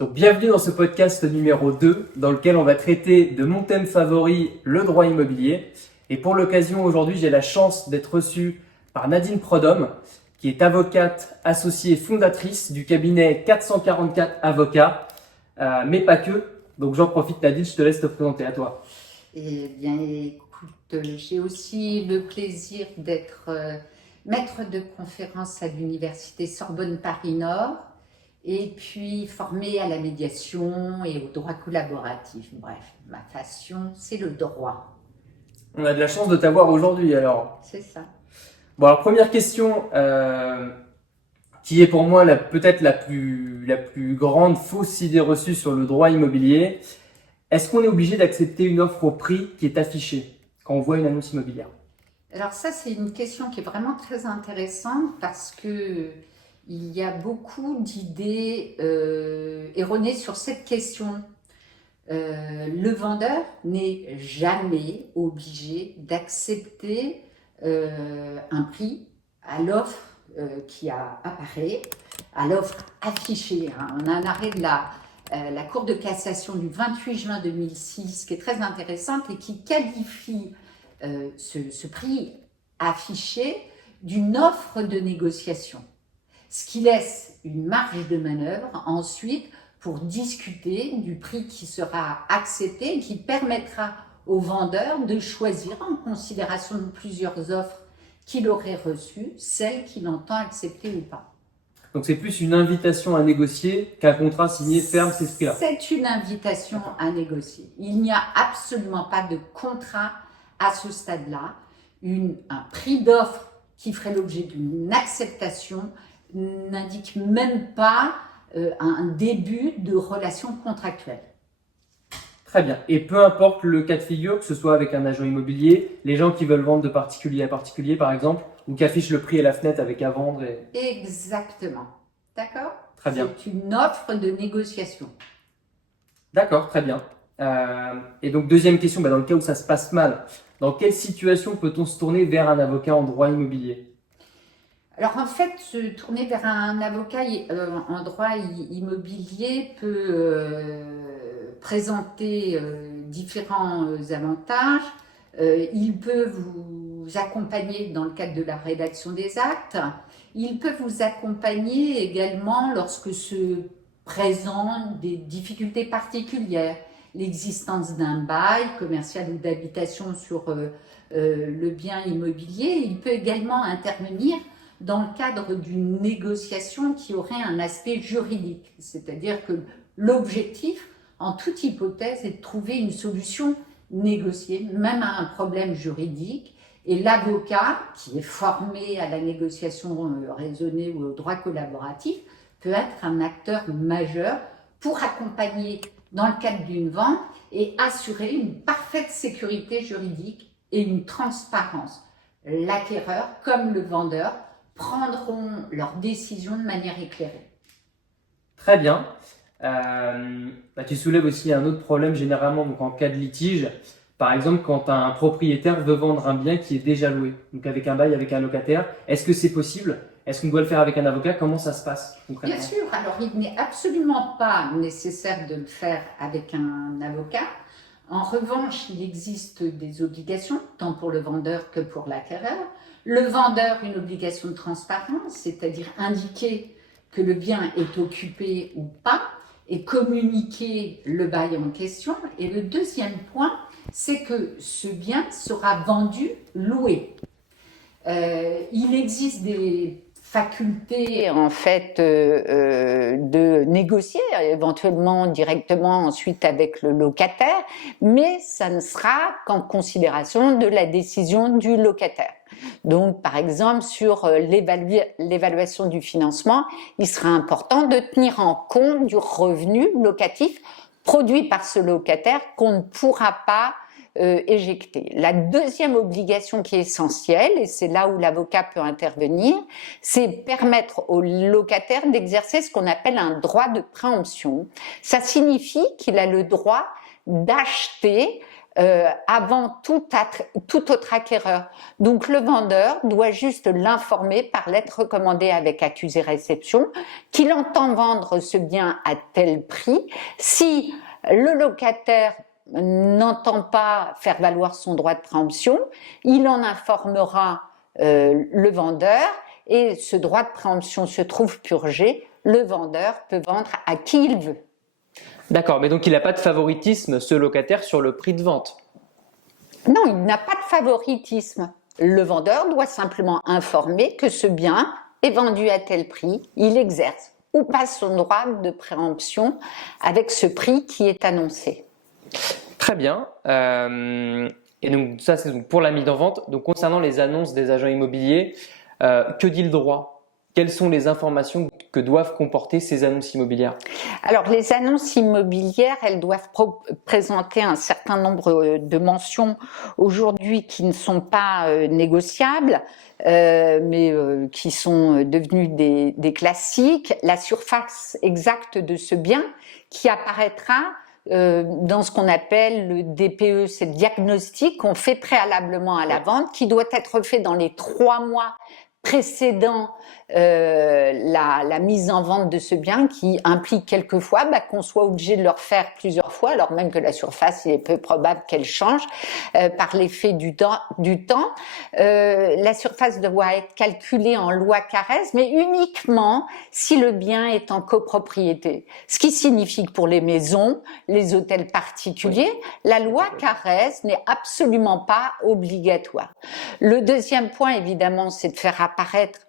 Donc bienvenue dans ce podcast numéro 2 dans lequel on va traiter de mon thème favori, le droit immobilier. Et pour l'occasion aujourd'hui, j'ai la chance d'être reçu par Nadine Prodhomme, qui est avocate associée et fondatrice du cabinet 444 Avocats, mais pas que. Donc j'en profite Nadine, je te laisse te présenter à toi. Eh bien, écoute, j'ai aussi le plaisir d'être maître de conférence à l'université Sorbonne Paris-Nord et puis formée à la médiation et au droit collaboratif. Bref, ma passion, c'est le droit. On a de la chance de t'avoir aujourd'hui alors. C'est ça. Bon alors première question, qui est pour moi peut-être la plus grande fausse idée reçue sur le droit immobilier. Est-ce qu'on est obligé d'accepter une offre au prix qui est affiché quand on voit une annonce immobilière? Alors ça, c'est une question qui est vraiment très intéressante parce que il y a beaucoup d'idées erronées sur cette question. Le vendeur n'est jamais obligé d'accepter un prix à l'offre qui apparaît, à l'offre affichée. On a un arrêt de la Cour de cassation du 28 juin 2006 qui est très intéressante et qui qualifie ce prix affiché d'une offre de négociation, ce qui laisse une marge de manœuvre ensuite pour discuter du prix qui sera accepté et qui permettra au vendeur de choisir en considération de plusieurs offres qu'il aurait reçues, celle qu'il entend accepter ou pas. Donc c'est plus une invitation à négocier qu'un contrat signé ferme ces prix-là. C'est une invitation à négocier. Il n'y a absolument pas de contrat à ce stade-là. Un prix d'offre qui ferait l'objet d'une acceptation n'indique même pas un début de relation contractuelle. Très bien. Et peu importe le cas de figure, que ce soit avec un agent immobilier, les gens qui veulent vendre de particulier à particulier par exemple, ou qui affichent le prix à la fenêtre avec à vendre. Exactement. D'accord? Très bien. C'est une offre de négociation. D'accord, très bien. Et donc deuxième question, dans le cas où ça se passe mal, dans quelle situation peut-on se tourner vers un avocat en droit immobilier? Alors en fait, se tourner vers un avocat en droit immobilier peut présenter différents avantages. Il peut vous accompagner dans le cadre de la rédaction des actes. Il peut vous accompagner également lorsque se présentent des difficultés particulières, l'existence d'un bail commercial ou d'habitation sur le bien immobilier. Il peut également intervenir dans le cadre d'une négociation qui aurait un aspect juridique, c'est-à-dire que l'objectif, en toute hypothèse, est de trouver une solution négociée, même à un problème juridique, et l'avocat, qui est formé à la négociation raisonnée ou au droit collaboratif, peut être un acteur majeur pour accompagner dans le cadre d'une vente et assurer une parfaite sécurité juridique et une transparence. L'acquéreur, comme le vendeur, prendront leurs décisions de manière éclairée. Très bien. Tu soulèves aussi un autre problème généralement donc en cas de litige. Par exemple, quand un propriétaire veut vendre un bien qui est déjà loué, donc avec un bail, avec un locataire, est-ce que c'est possible? Est-ce qu'on doit le faire avec un avocat? Comment ça se passe concrètement? Bien sûr, alors il n'est absolument pas nécessaire de le faire avec un avocat. En revanche, il existe des obligations, tant pour le vendeur que pour l'acquéreur. Le vendeur, une obligation de transparence, c'est-à-dire indiquer que le bien est occupé ou pas et communiquer le bail en question. Et le deuxième point, c'est que ce bien sera vendu, loué. Il existe des faculté en fait de négocier éventuellement directement ensuite avec le locataire, mais ça ne sera qu'en considération de la décision du locataire. Donc par exemple sur l'évaluation du financement, il sera important de tenir en compte du revenu locatif produit par ce locataire qu'on ne pourra pas éjecter. La deuxième obligation qui est essentielle, et c'est là où l'avocat peut intervenir, c'est permettre au locataire d'exercer ce qu'on appelle un droit de préemption. Ça signifie qu'il a le droit d'acheter avant tout autre acquéreur. Donc le vendeur doit juste l'informer par lettre recommandée avec accusé-réception qu'il entend vendre ce bien à tel prix. Si le locataire n'entend pas faire valoir son droit de préemption, il en informera le vendeur et ce droit de préemption se trouve purgé, le vendeur peut vendre à qui il veut. D'accord, mais donc il n'a pas de favoritisme, ce locataire, sur le prix de vente? Non, il n'a pas de favoritisme. Le vendeur doit simplement informer que ce bien est vendu à tel prix, il exerce ou pas son droit de préemption avec ce prix qui est annoncé. Très bien. Et donc ça, c'est donc pour la mise en vente. Donc concernant les annonces des agents immobiliers, que dit le droit? Quelles sont les informations que doivent comporter ces annonces immobilières? Alors, les annonces immobilières, elles doivent présenter un certain nombre de mentions aujourd'hui qui ne sont pas négociables, mais qui sont devenues des classiques. La surface exacte de ce bien qui apparaîtra dans ce qu'on appelle le DPE, c'est le diagnostic qu'on fait préalablement à la vente, qui doit être fait dans les 3 mois précédant la mise en vente de ce bien, qui implique quelquefois qu'on soit obligé de le refaire plusieurs fois, alors même que la surface, il est peu probable qu'elle change par l'effet du temps. La surface doit être calculée en loi Carrez, mais uniquement si le bien est en copropriété. Ce qui signifie que pour les maisons, les hôtels particuliers, la loi Carrez n'est absolument pas obligatoire. Le deuxième point, évidemment, c'est de faire apparaître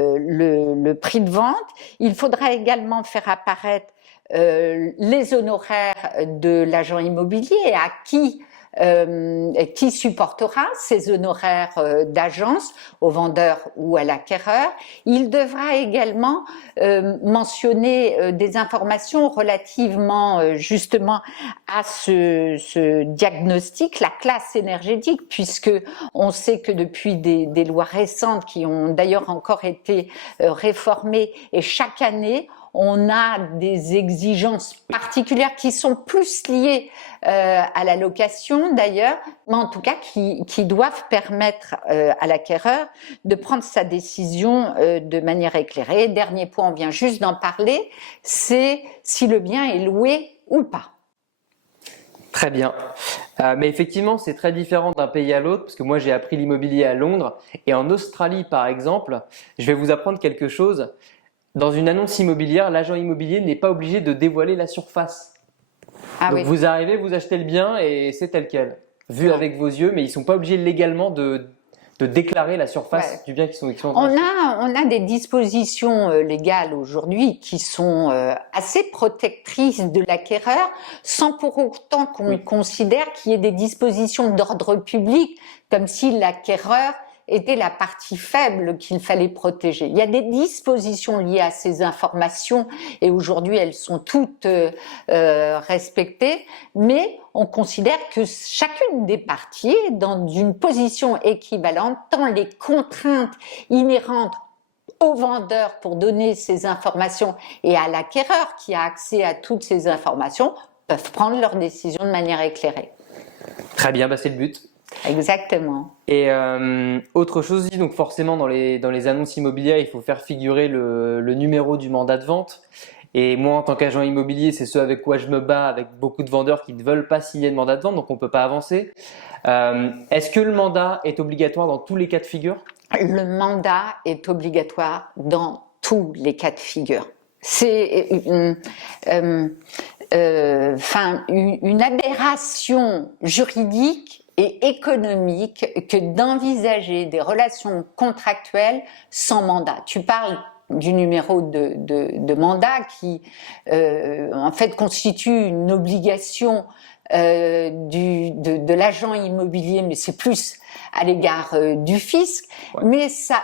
le prix de vente. Il faudra également faire apparaître les honoraires de l'agent immobilier à qui supportera ces honoraires d'agence, au vendeur ou à l'acquéreur. Il devra également mentionner des informations relativement justement à ce diagnostic, la classe énergétique, puisque on sait que depuis des lois récentes qui ont d'ailleurs encore été réformées, et chaque année on a des exigences particulières qui sont plus liées à la location d'ailleurs, mais en tout cas qui doivent permettre à l'acquéreur de prendre sa décision de manière éclairée. Dernier point, on vient juste d'en parler, c'est si le bien est loué ou pas. Très bien. Mais effectivement, c'est très différent d'un pays à l'autre, parce que moi j'ai appris l'immobilier à Londres, et en Australie par exemple, je vais vous apprendre quelque chose. Dans une annonce immobilière, l'agent immobilier n'est pas obligé de dévoiler la surface. Donc oui. Vous arrivez, vous achetez le bien et c'est tel quel, vu avec vos yeux, mais ils ne sont pas obligés légalement de déclarer la surface du bien qu'ils sont on a des dispositions légales aujourd'hui qui sont assez protectrices de l'acquéreur, sans pour autant qu'on considère qu'il y ait des dispositions d'ordre public, comme si l'acquéreur était la partie faible qu'il fallait protéger. Il y a des dispositions liées à ces informations et aujourd'hui elles sont toutes respectées, mais on considère que chacune des parties est dans une position équivalente tant les contraintes inhérentes au vendeur pour donner ces informations et à l'acquéreur qui a accès à toutes ces informations peuvent prendre leurs décisions de manière éclairée. Très bien, c'est le but. Exactement. Et autre chose aussi, donc forcément dans les annonces immobilières, il faut faire figurer le numéro du mandat de vente. Et moi, en tant qu'agent immobilier, c'est ce avec quoi je me bats avec beaucoup de vendeurs qui ne veulent pas signer de mandat de vente, donc on ne peut pas avancer. Est-ce que le mandat est obligatoire dans tous les cas de figure? Le mandat est obligatoire dans tous les cas de figure. C'est une aberration juridique et économique que d'envisager des relations contractuelles sans mandat. Tu parles du numéro de mandat qui en fait constitue une obligation de l'agent immobilier, mais c'est plus à l'égard du fisc, mais ça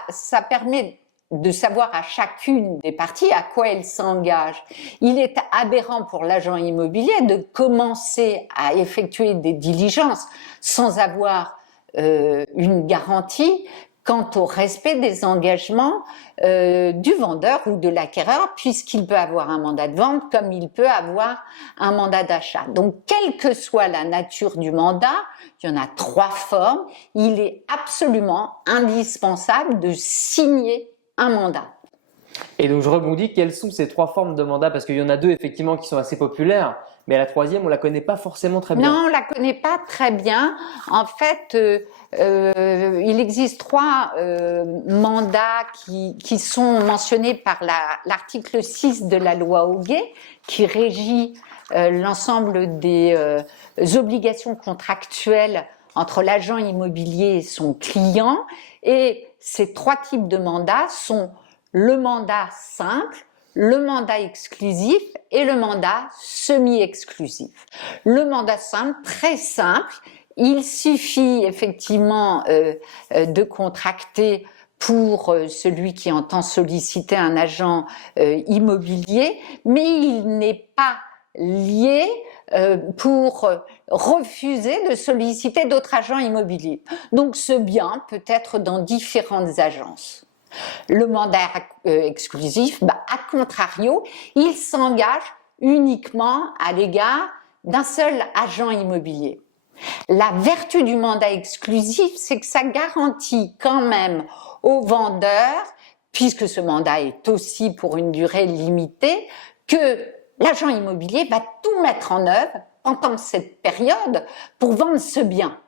permet de savoir à chacune des parties à quoi elle s'engage. Il est aberrant pour l'agent immobilier de commencer à effectuer des diligences sans avoir une garantie quant au respect des engagements du vendeur ou de l'acquéreur, puisqu'il peut avoir un mandat de vente comme il peut avoir un mandat d'achat. Donc, quelle que soit la nature du mandat, il y en a 3 formes, il est absolument indispensable de signer un mandat. Et donc je rebondis, quelles sont ces 3 formes de mandat? Parce qu'il y en a 2 effectivement qui sont assez populaires, mais la 3e on la connaît pas forcément très bien. Non, on la connaît pas très bien. En fait, il existe 3 mandats qui sont mentionnés par l'article 6 de la loi Hoguet, qui régit l'ensemble des obligations contractuelles entre l'agent immobilier et son client. Et ces 3 types de mandats sont le mandat simple, le mandat exclusif et le mandat semi-exclusif. Le mandat simple, très simple, il suffit effectivement de contracter pour celui qui entend solliciter un agent immobilier, mais il n'est pas lié pour refuser de solliciter d'autres agents immobiliers. Donc ce bien peut être dans différentes agences. Le mandat exclusif, à contrario, il s'engage uniquement à l'égard d'un seul agent immobilier. La vertu du mandat exclusif, c'est que ça garantit quand même au vendeur, puisque ce mandat est aussi pour une durée limitée, que l'agent immobilier va tout mettre en œuvre pendant cette période pour vendre ce bien.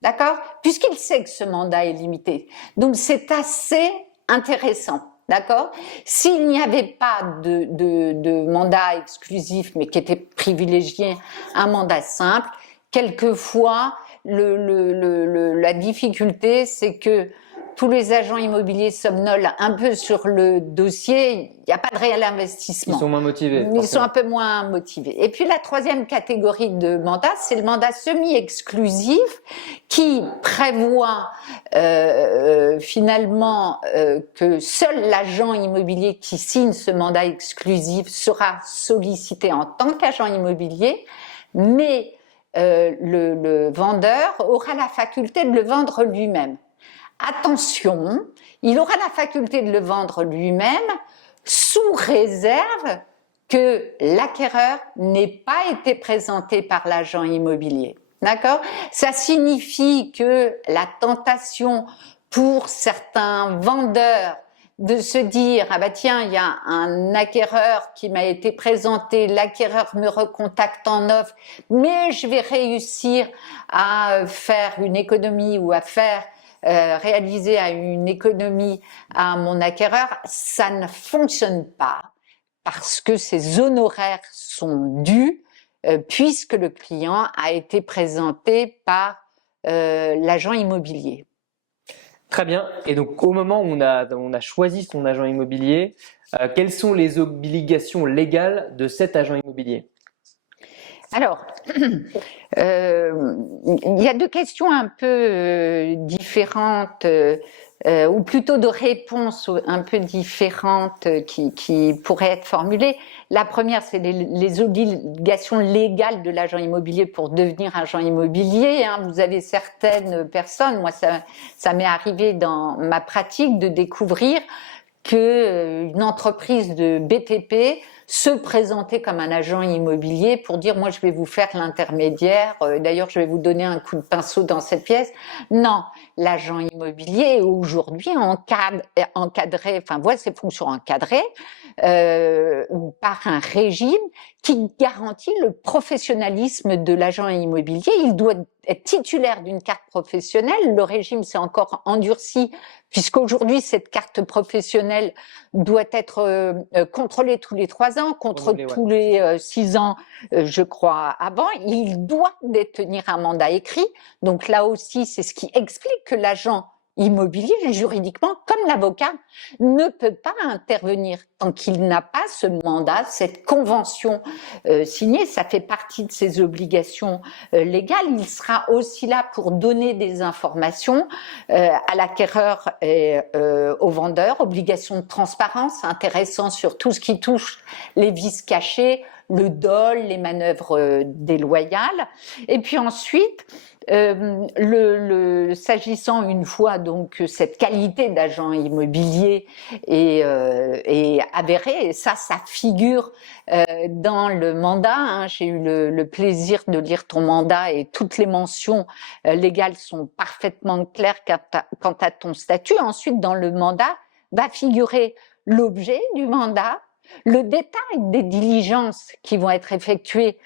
D'accord? Puisqu'il sait que ce mandat est limité. Donc c'est assez intéressant, d'accord? S'il n'y avait pas de mandat exclusif, mais qui était privilégié un mandat simple, quelquefois, la difficulté, c'est que tous les agents immobiliers somnolent un peu sur le dossier, il n'y a pas de réel investissement. Ils sont moins motivés. Ils sont un peu moins motivés. Et puis la 3e catégorie de mandat, c'est le mandat semi-exclusif qui prévoit finalement que seul l'agent immobilier qui signe ce mandat exclusif sera sollicité en tant qu'agent immobilier, mais le vendeur aura la faculté de le vendre lui-même. Attention, il aura la faculté de le vendre lui-même sous réserve que l'acquéreur n'ait pas été présenté par l'agent immobilier. D'accord? Ça signifie que la tentation pour certains vendeurs de se dire « Ah bah tiens, il y a un acquéreur qui m'a été présenté, l'acquéreur me recontacte en offre, mais je vais réussir à faire une économie ou à faire réaliser à une économie à mon acquéreur », ça ne fonctionne pas parce que ces honoraires sont dus puisque le client a été présenté par l'agent immobilier. Très bien. Et donc au moment où on a choisi son agent immobilier, quelles sont les obligations légales de cet agent immobilier? Alors, il y a 2 questions un peu différentes, ou plutôt de réponses un peu différentes qui pourraient être formulées. La première, c'est les obligations légales de l'agent immobilier pour devenir agent immobilier. Vous avez certaines personnes, moi ça m'est arrivé dans ma pratique de découvrir qu'une entreprise de BTP se présenter comme un agent immobilier pour dire « moi je vais vous faire l'intermédiaire, d'ailleurs je vais vous donner un coup de pinceau dans cette pièce ». Non, l'agent immobilier est aujourd'hui encadré, enfin voit ses fonctions encadrées par un régime qui garantit le professionnalisme de l'agent immobilier. Il doit être titulaire d'une carte professionnelle. Le régime s'est encore endurci puisqu'aujourd'hui cette carte professionnelle doit être contrôlée tous les 3 ans, contre tous les 6 ans, je crois, avant. Il doit détenir un mandat écrit. Donc là aussi, c'est ce qui explique que l'agent immobilier, juridiquement, comme l'avocat, ne peut pas intervenir tant qu'il n'a pas ce mandat, cette convention signée. Ça fait partie de ses obligations légales. Il sera aussi là pour donner des informations à l'acquéreur et au vendeur, obligation de transparence, intéressant sur tout ce qui touche les vices cachés, le dol, les manœuvres déloyales. Et puis ensuite, s'agissant une fois donc que cette qualité d'agent immobilier est avérée, et ça figure dans le mandat, hein. J'ai eu le plaisir de lire ton mandat et toutes les mentions légales sont parfaitement claires quant à ton statut. Ensuite, dans le mandat, va figurer l'objet du mandat, le détail des diligences qui vont être effectuées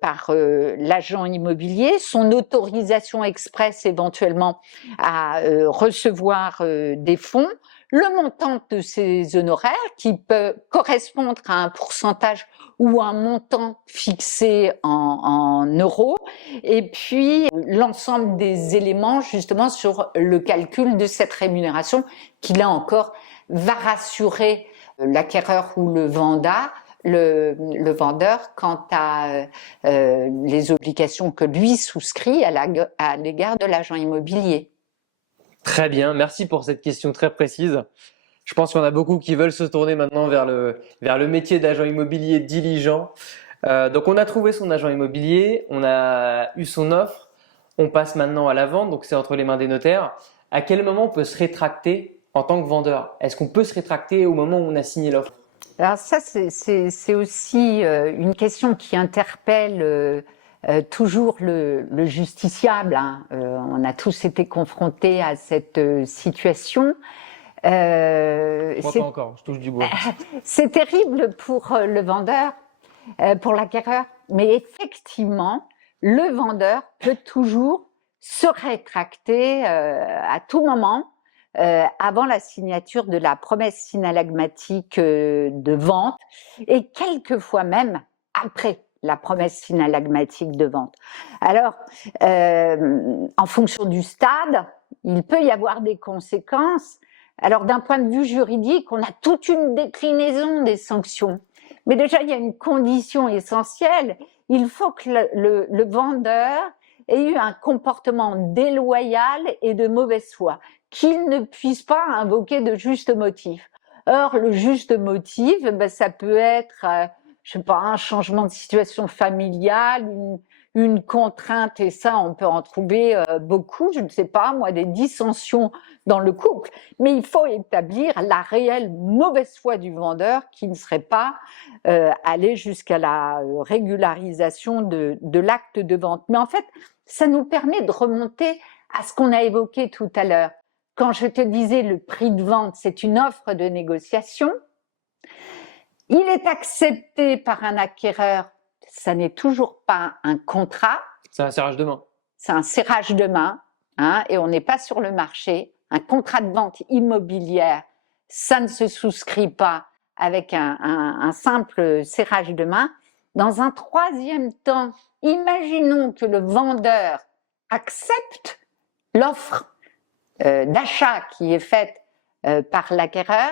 par l'agent immobilier, son autorisation expresse éventuellement à recevoir des fonds, le montant de ses honoraires qui peut correspondre à un pourcentage ou un montant fixé en euros, et puis l'ensemble des éléments justement sur le calcul de cette rémunération qui là encore va rassurer l'acquéreur ou le vendeur quant à les obligations que lui souscrit à l'égard de l'agent immobilier. Très bien, merci pour cette question très précise. Je pense qu'il y en a beaucoup qui veulent se tourner maintenant vers le métier d'agent immobilier diligent. Donc on a trouvé son agent immobilier, on a eu son offre, on passe maintenant à la vente, donc c'est entre les mains des notaires. À quel moment on peut se rétracter en tant que vendeur? Est-ce qu'on peut se rétracter au moment où on a signé l'offre? Alors ça, c'est aussi une question qui interpelle toujours le justiciable, hein. On a tous été confrontés à cette situation. Moi pas encore, je touche du bois. C'est terrible pour le vendeur, pour l'acquéreur, mais effectivement, le vendeur peut toujours se rétracter à tout moment avant la signature de la promesse synallagmatique de vente et quelquefois même après la promesse synallagmatique de vente. Alors, en fonction du stade, il peut y avoir des conséquences. Alors, d'un point de vue juridique, on a toute une déclinaison des sanctions. Mais déjà, il y a une condition essentielle. Il faut que le vendeur ait eu un comportement déloyal et de mauvaise foi, qu'il ne puisse pas invoquer de juste motif. Or, le juste motif, ça peut être, je sais pas, un changement de situation familiale, une contrainte, et ça, on peut en trouver beaucoup, je ne sais pas, moi, des dissensions dans le couple, mais il faut établir la réelle mauvaise foi du vendeur qui ne serait pas allé jusqu'à la régularisation de l'acte de vente. Mais en fait, ça nous permet de remonter à ce qu'on a évoqué tout à l'heure. Quand je te disais le prix de vente, c'est une offre de négociation, il est accepté par un acquéreur, ça n'est toujours pas un contrat. C'est un serrage de main. C'est un serrage de main, hein, et on n'est pas sur le marché. Un contrat de vente immobilière, ça ne se souscrit pas avec un simple serrage de main. Dans un troisième temps, imaginons que le vendeur accepte l'offre d'achat qui est faite par l'acquéreur.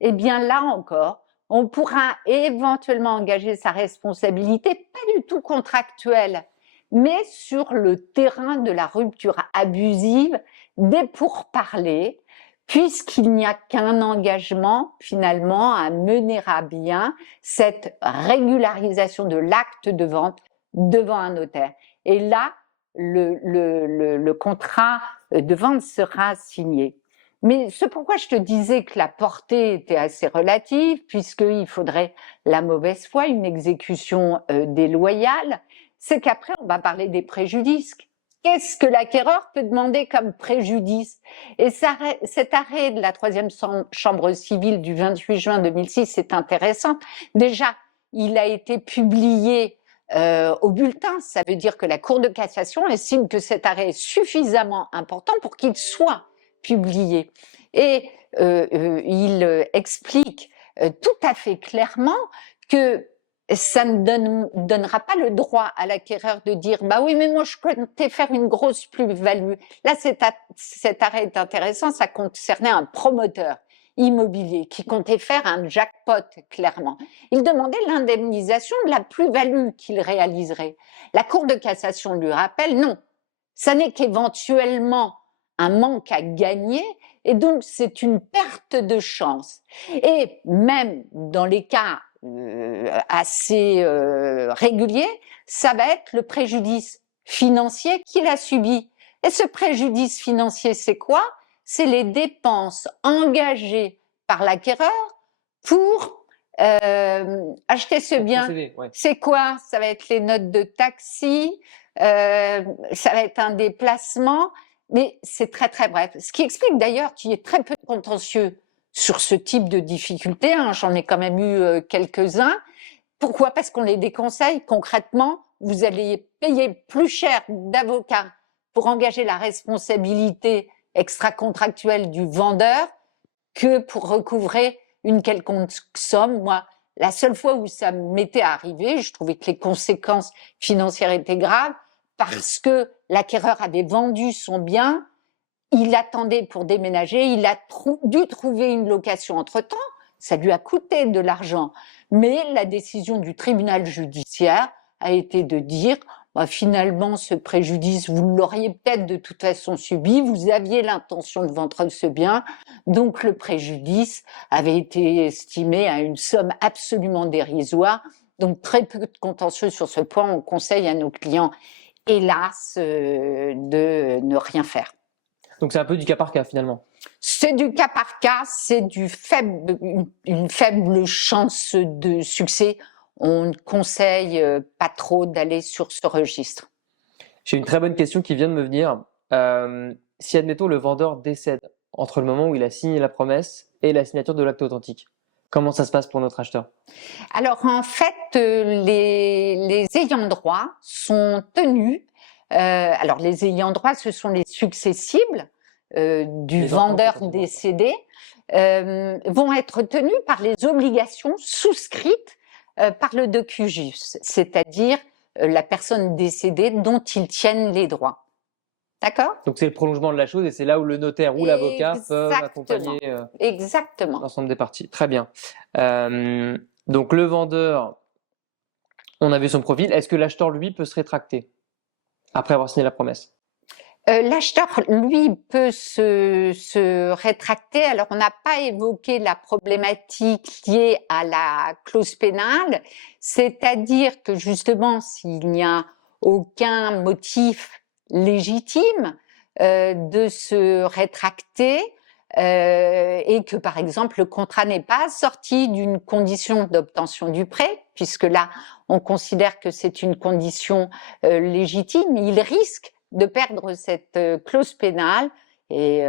Eh bien là encore, on pourra éventuellement engager sa responsabilité, pas du tout contractuelle, mais sur le terrain de la rupture abusive des pourparlers, puisqu'il n'y a qu'un engagement finalement à mener à bien cette régularisation de l'acte de vente devant un notaire. Et là, le contrat de vente sera signé. Mais c'est pourquoi je te disais que la portée était assez relative, puisqu'il faudrait la mauvaise foi, une exécution déloyale, c'est qu'après on va parler des préjudices. Qu'est-ce que l'acquéreur peut demander comme préjudice? Et cet arrêt de la troisième chambre civile du 28 juin 2006 c'est intéressant. Déjà, il a été publié au bulletin, ça veut dire que la Cour de cassation estime que cet arrêt est suffisamment important pour qu'il soit publié. Et il explique tout à fait clairement que ça ne donnera pas le droit à l'acquéreur de dire « bah oui, mais moi je comptais faire une grosse plus-value ». Là, cet arrêt est intéressant, ça concernait un promoteur immobilier qui comptait faire un jackpot, clairement. Il demandait l'indemnisation de la plus-value qu'il réaliserait. La Cour de cassation lui rappelle « non, ça n'est qu'éventuellement un manque à gagner et donc c'est une perte de chance ». Et même dans les cas assez régulier, ça va être le préjudice financier qu'il a subi. Et ce préjudice financier, c'est quoi? C'est les dépenses engagées par l'acquéreur pour acheter ce bien. Procéder, ouais. C'est quoi? Ça va être les notes de taxi, ça va être un déplacement, mais c'est très très bref. Ce qui explique d'ailleurs qu'il y ait très peu de contentieux sur ce type de difficultés, hein. J'en ai quand même eu quelques-uns. Pourquoi? Parce qu'on les déconseille. Concrètement, vous allez payer plus cher d'avocats pour engager la responsabilité extra-contractuelle du vendeur que pour recouvrer une quelconque somme. Moi, la seule fois où ça m'était arrivé, je trouvais que les conséquences financières étaient graves parce que l'acquéreur avait vendu son bien, il attendait pour déménager, il a dû trouver une location entre-temps, ça lui a coûté de l'argent. Mais la décision du tribunal judiciaire a été de dire finalement, ce préjudice, vous l'auriez peut-être de toute façon subi, vous aviez l'intention de vendre ce bien, donc le préjudice avait été estimé à une somme absolument dérisoire. Donc très peu de contentieux sur ce point, on conseille à nos clients, hélas, de ne rien faire. Donc c'est un peu du cas par cas finalement. C'est du cas par cas, c'est une faible chance de succès. On ne conseille pas trop d'aller sur ce registre. J'ai une très bonne question qui vient de me venir. Si admettons le vendeur décède entre le moment où il a signé la promesse et la signature de l'acte authentique, comment ça se passe pour notre acheteur? Alors en fait, les ayants droit sont tenus. Alors les ayants droit, ce sont les successibles du vendeur décédé, vont être tenus par les obligations souscrites par le docujus, c'est-à-dire la personne décédée dont ils tiennent les droits. D'accord? Donc c'est le prolongement de la chose et c'est là où le notaire ou l'avocat peuvent accompagner Exactement. l'ensemble des parties. Très bien. Donc le vendeur, on a vu son profil. Est-ce que l'acheteur, lui, peut se rétracter après avoir signé la promesse? L'acheteur, lui, peut se rétracter. Alors, on n'a pas évoqué la problématique liée à la clause pénale, c'est-à-dire que justement, s'il n'y a aucun motif légitime de se rétracter et que, par exemple, le contrat n'est pas sorti d'une condition d'obtention du prêt, puisque là, on considère que c'est une condition légitime, il risque de perdre cette clause pénale. Et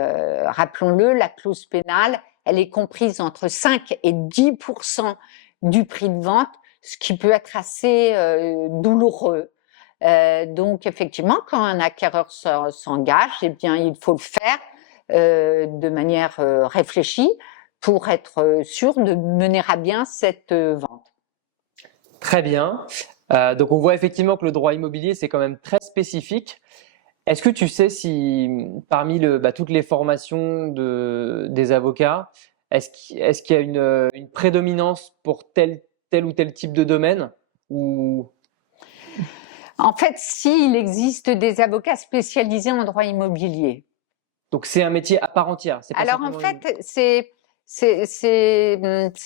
rappelons-le, la clause pénale, elle est comprise entre 5 et 10% du prix de vente, ce qui peut être assez douloureux. Donc effectivement, quand un acquéreur s'engage, eh bien il faut le faire de manière réfléchie pour être sûr de mener à bien cette vente. Très bien. Donc on voit effectivement que le droit immobilier, c'est quand même très spécifique. Est-ce que tu sais si parmi toutes les formations des avocats, est-ce qu'il y a une prédominance pour tel ou tel type de domaine ou... En fait, s'il existe des avocats spécialisés en droit immobilier. Donc c'est un métier à part entière. Alors en fait, c'est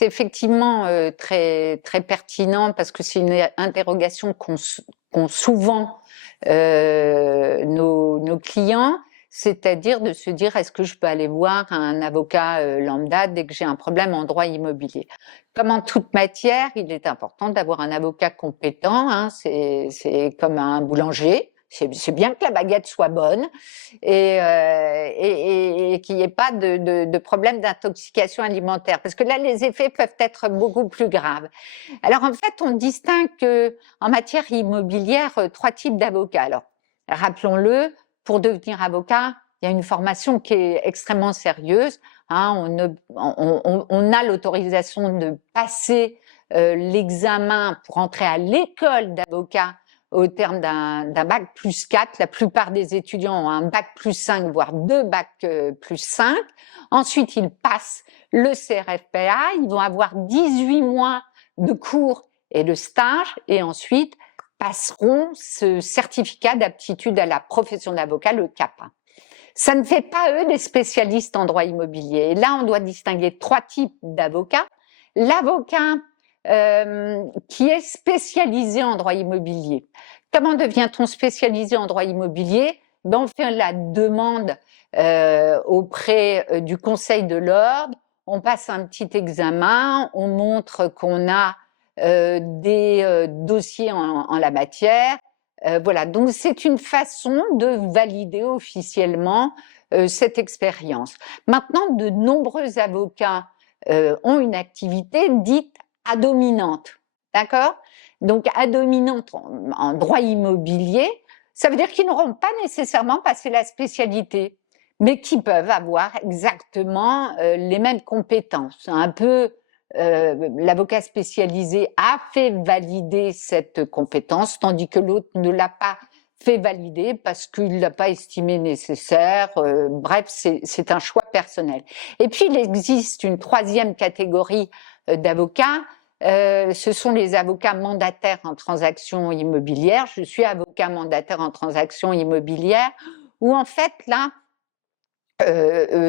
effectivement très très pertinent parce que c'est une interrogation qu'ont souvent nos clients, c'est-à-dire de se dire est-ce que je peux aller voir un avocat lambda dès que j'ai un problème en droit immobilier. Comme en toute matière, il est important d'avoir un avocat compétent, hein, c'est comme un boulanger. C'est bien que la baguette soit bonne et qu'il n'y ait pas de problème d'intoxication alimentaire, parce que là, les effets peuvent être beaucoup plus graves. Alors, en fait, on distingue en matière immobilière 3 types d'avocats. Alors, rappelons-le, pour devenir avocat, il y a une formation qui est extrêmement sérieuse. Hein, on a l'autorisation de passer l'examen pour entrer à l'école d'avocat au terme d'un bac plus 4. La plupart des étudiants ont un bac plus 5, voire 2 bacs plus 5. Ensuite, ils passent le CRFPA. Ils vont avoir 18 mois de cours et de stage. Et ensuite, passeront ce certificat d'aptitude à la profession d'avocat, le CAPA. Ça ne fait pas eux des spécialistes en droit immobilier. Et là, on doit distinguer 3 types d'avocats. L'avocat qui est spécialisé en droit immobilier. Comment devient-on spécialisé en droit immobilier? Ben, on fait la demande auprès du Conseil de l'Ordre, on passe un petit examen, on montre qu'on a des dossiers en la matière. Voilà, donc c'est une façon de valider officiellement cette expérience. Maintenant, de nombreux avocats ont une activité dite adominante, d'accord? Donc, adominante en droit immobilier, ça veut dire qu'ils n'auront pas nécessairement passé la spécialité, mais qui peuvent avoir exactement les mêmes compétences. Un peu, l'avocat spécialisé a fait valider cette compétence, tandis que l'autre ne l'a pas fait valider parce qu'il ne l'a pas estimé nécessaire. Bref, c'est un choix personnel. Et puis, il existe une troisième catégorie d'avocats. Ce sont les avocats mandataires en transactions immobilières. Je suis avocat mandataire en transactions immobilières, où en fait, là,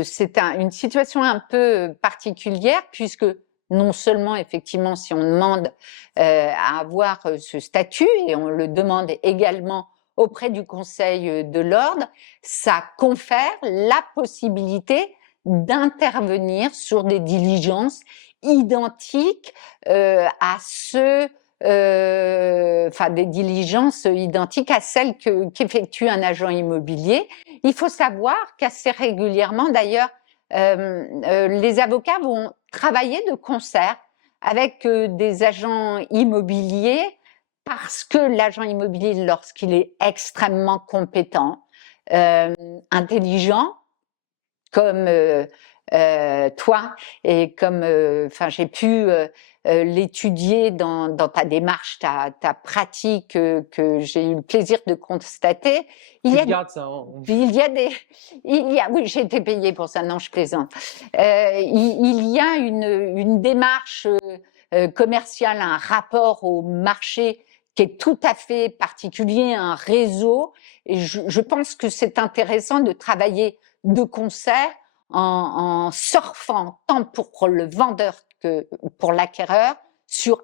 c'est une situation un peu particulière, puisque non seulement, effectivement, si on demande à avoir ce statut, et on le demande également auprès du Conseil de l'Ordre, ça confère la possibilité d'intervenir sur des diligences identiques à ceux, enfin des diligences identiques à celles qu'effectue un agent immobilier. Il faut savoir qu'assez régulièrement, d'ailleurs, les avocats vont travailler de concert avec des agents immobiliers parce que l'agent immobilier, lorsqu'il est extrêmement compétent, intelligent, comme toi, et comme enfin j'ai pu l'étudier dans ta démarche, ta pratique que j'ai eu le plaisir de constater. Tu gardes ça, hein. Oui, j'ai été payée pour ça, non, je plaisante. Il y a une démarche commerciale, un rapport au marché qui est tout à fait particulier, un réseau, et je pense que c'est intéressant de travailler de concert en surfant tant pour le vendeur que pour l'acquéreur sur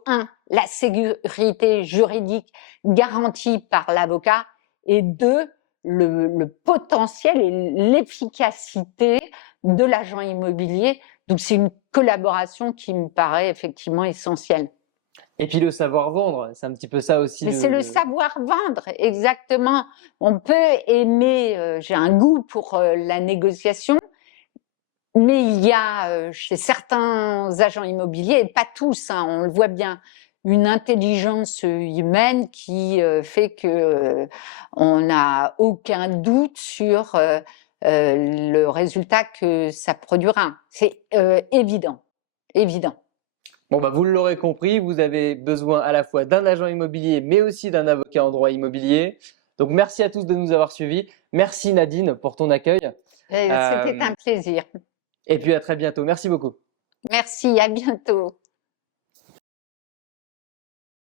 la sécurité juridique garantie par l'avocat, et deux, le potentiel et l'efficacité de l'agent immobilier. Donc c'est une collaboration qui me paraît effectivement essentielle. Et puis le savoir-vendre, c'est un petit peu ça aussi. Mais c'est le savoir-vendre, exactement. On peut aimer, j'ai un goût pour la négociation, mais il y a chez certains agents immobiliers, et pas tous, hein, on le voit bien, une intelligence humaine qui fait que on n'a aucun doute sur le résultat que ça produira. C'est évident, évident. Bon, bah, vous l'aurez compris, vous avez besoin à la fois d'un agent immobilier, mais aussi d'un avocat en droit immobilier. Donc, merci à tous de nous avoir suivis. Merci Nadine pour ton accueil. C'était un plaisir. Et puis à très bientôt. Merci beaucoup. Merci, à bientôt.